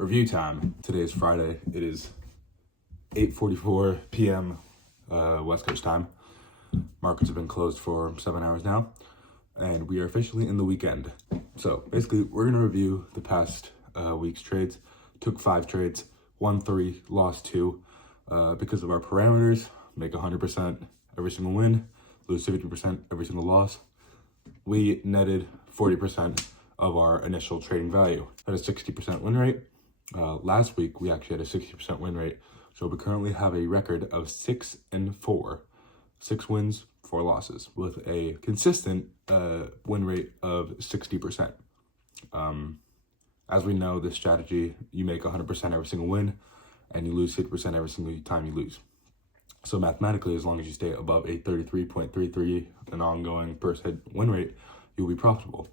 Review time. Today is Friday. It is 8:44 p.m. West Coast time. Markets have been closed for 7 hours now, and we are officially in the weekend. So basically, we're going to review the past week's trades. Took 5 trades, won 3, lost 2. Because of our parameters, make 100% every single win, lose 50% every single loss. We netted 40% of our initial trading value at a 60% win rate. Last week, we actually had a 60% win rate. So we currently have a record of 6-4, 6 wins, 4 losses, with a consistent win rate of 60%. As we know, this strategy, you make 100% every single win, and you lose 50% every single time you lose. So mathematically, as long as you stay above a 33.33, an ongoing percent win rate, you'll be profitable.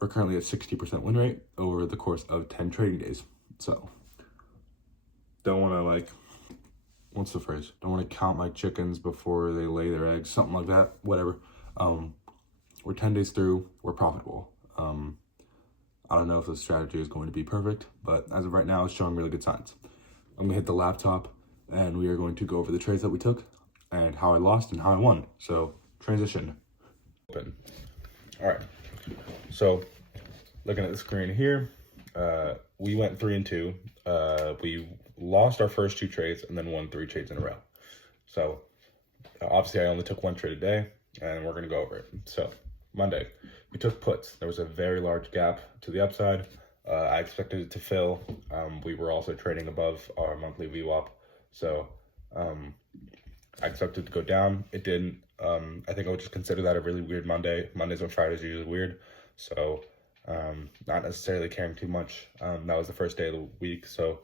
We're currently at 60% win rate over the course of 10 trading days. So don't want to what's the phrase? Don't want to count my chickens before they lay their eggs, something like that, whatever. We're 10 days through, we're profitable. I don't know if the strategy is going to be perfect, but as of right now, it's showing really good signs. I'm gonna hit the laptop and we are going to go over the trades that we took and how I lost and how I won. So transition. Open. All right, so looking at the screen here, we went 3-2. We lost our first 2 trades and then won 3 trades in a row. So obviously I only took 1 trade a day, and we're gonna go over it. So Monday, we took puts. There was a very large gap to the upside. I expected it to fill. We were also trading above our monthly VWAP. So I expected it to go down. It didn't. I think I would just consider that a really weird Monday. Mondays and Fridays are usually weird. So not necessarily caring too much. That was the first day of the week. So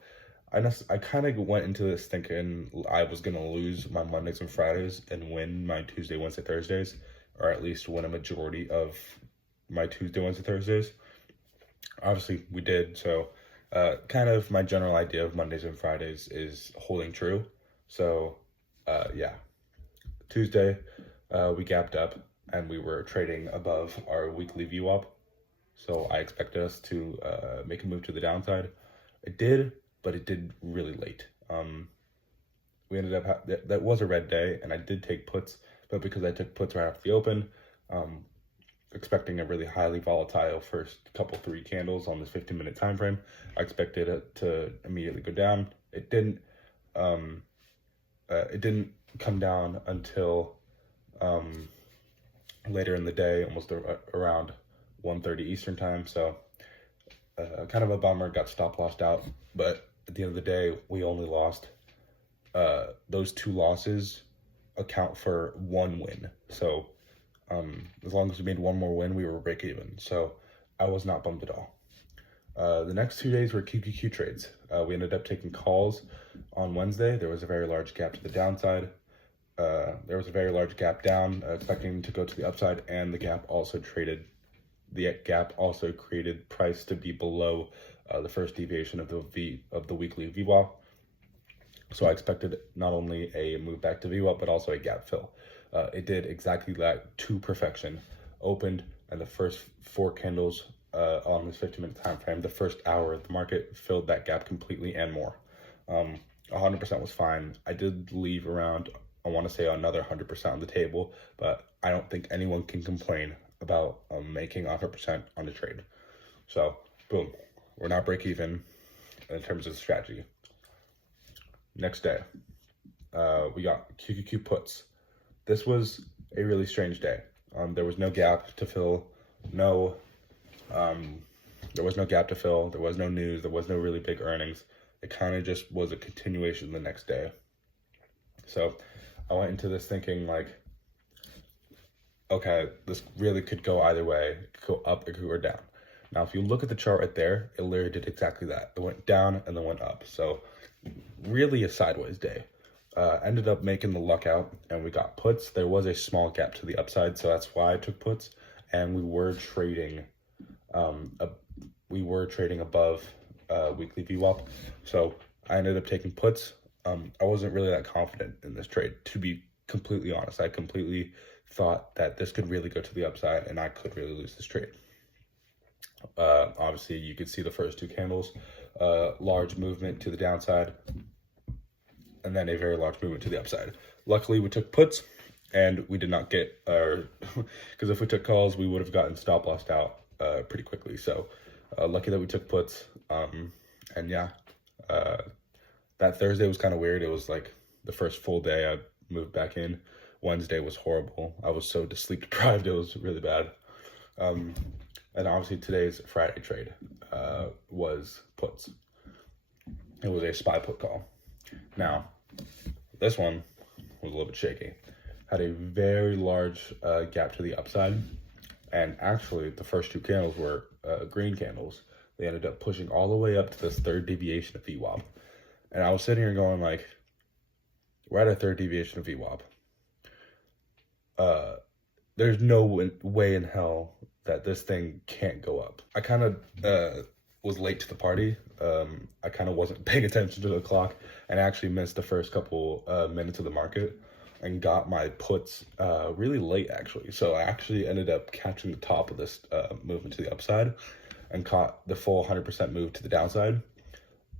I kind of went into this thinking I was going to lose my Mondays and Fridays and win my Tuesday, Wednesday, Thursdays, or at least win a majority of my Tuesday, Wednesday, Thursdays. Obviously, we did. So kind of my general idea of Mondays and Fridays is holding true. So yeah, Tuesday, we gapped up and we were trading above our weekly VWAP. So I expected us to make a move to the downside. It did, but it did really late. We ended up, that was a red day, and I did take puts, but because I took puts right after the open, expecting a really highly volatile first couple 3 candles on this 15-minute time frame, I expected it to immediately go down. It didn't. It didn't come down until later in the day, almost around 1:30 Eastern time. So kind of a bummer, got stop lossed out, but at the end of the day, we only lost those 2 losses account for 1 win. So as long as we made 1 more win, we were break even. So I was not bummed at all. The next 2 days were QQQ trades. We ended up taking calls on Wednesday. There was a very large gap to the downside. There was a very large gap down, expecting to go to the upside, and the gap also created price to be below the first deviation of the weekly VWAP. So I expected not only a move back to VWAP, but also a gap fill. It did exactly that to perfection. Opened, and the first 4 candles on this 15-minute time frame, the first hour of the market, filled that gap completely and more. 100% was fine. I did leave around, I want to say, another 100% on the table, but I don't think anyone can complain about making 100% on the trade. So boom, we're not break even in terms of strategy. Next day, we got QQQ puts. This was a really strange day. There was no gap to fill. There was no gap to fill. There was no news. There was no really big earnings. It kind of just was a continuation the next day. So I went into this thinking okay, this really could go either way. It could go up, it could go down. Now, if you look at the chart right there, it literally did exactly that. It went down and then went up. So really a sideways day. Ended up making the luck out, and we got puts. There was a small gap to the upside, so that's why I took puts. And we were trading above weekly VWAP. So I ended up taking puts. I wasn't really that confident in this trade, to be completely honest. I completely thought that this could really go to the upside and I could really lose this trade. Obviously, you could see the first 2 candles large movement to the downside, and then a very large movement to the upside. Luckily, we took puts, and we did not get our, because if we took calls, we would have gotten stop lossed out pretty quickly. So lucky that we took puts. And yeah, that Thursday was kind of weird. It was like the first full day I moved back in. Wednesday was horrible. I was so sleep deprived. It was really bad. And obviously today's Friday trade was puts. It was a SPY put call. Now, this one was a little bit shaky. Had a very large gap to the upside. And actually, the first two candles were green candles. They ended up pushing all the way up to this third deviation of VWAP. And I was sitting here going like, we're at a third deviation of VWAP. There's no way in hell that this thing can't go up. I kind of was late to the party. I kind of wasn't paying attention to the clock and actually missed the first couple minutes of the market and got my puts really late actually. So I actually ended up catching the top of this movement to the upside and caught the full 100% move to the downside.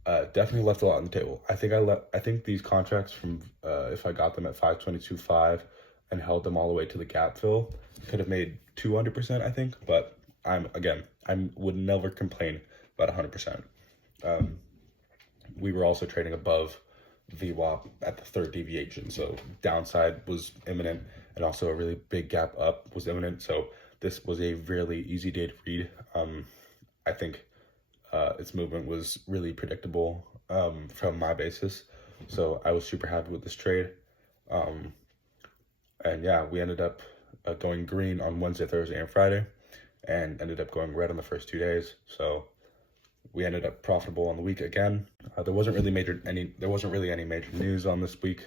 Definitely left a lot on the table. I think these contracts from if I got them at 522.5 and held them all the way to the gap fill, could have made 200%, I think. But I would never complain about 100%. We were also trading above VWAP at the third deviation, so downside was imminent, and also a really big gap up was imminent. So this was a really easy day to read. I think its movement was really predictable from my basis, so I was super happy with this trade. And yeah, we ended up going green on Wednesday, Thursday, and Friday, and ended up going red on the first 2 days. So we ended up profitable on the week again. There wasn't really any major news on this week.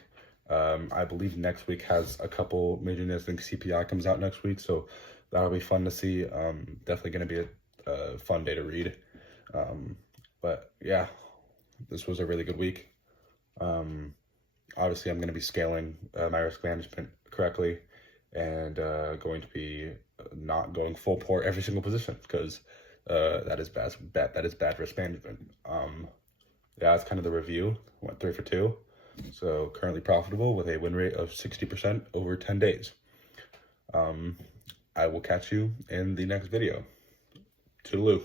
I believe next week has a couple major news. I think CPI comes out next week, so that'll be fun to see. Definitely going to be a fun day to read. But yeah, this was a really good week. Obviously, I'm going to be scaling my risk management correctly and going to be not going full port every single position because that is bad risk management. Yeah, that's kind of the review. Went 3 for 2. So currently profitable with a win rate of 60% over 10 days. I will catch you in the next video. Toodaloo.